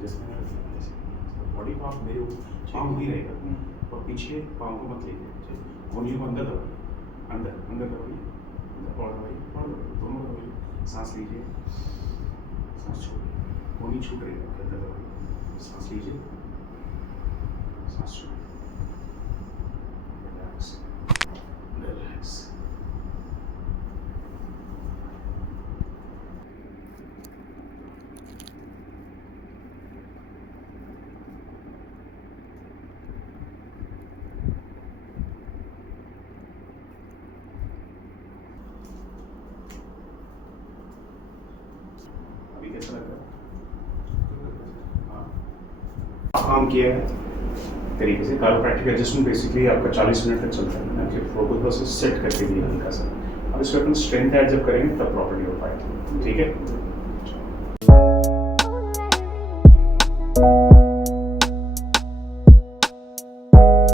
जैसे बॉडी को आप मेरे पाँव वही रहेगा और पीछे पाँव को मत लेके कोहनियों को अंदर दबाइए, अंदर अंदर दबाइए, अंदर और दबाइए, दोनों दबाइए। सांस लीजिए, सांस छोड़िए, कोहनी छूट रही है आपके, अंदर दबाइए, सांस लीजिए, सांस छोड़िए, रिलैक्स रिलैक्स। अभी कैसा लग रहा है? हाँ, काम किया है तरीके से। काइरोप्रैक्टिक एडजस्टमेंट बेसिकली आपका 40 मिनट तक चलता है। आपके फ्लो को बस सेट करके दिया हल्का सा। अब इसमें अपन स्ट्रेंथ ऐड जब करेंगे तब प्रॉपर्ली हो पाएगा। ठीक है।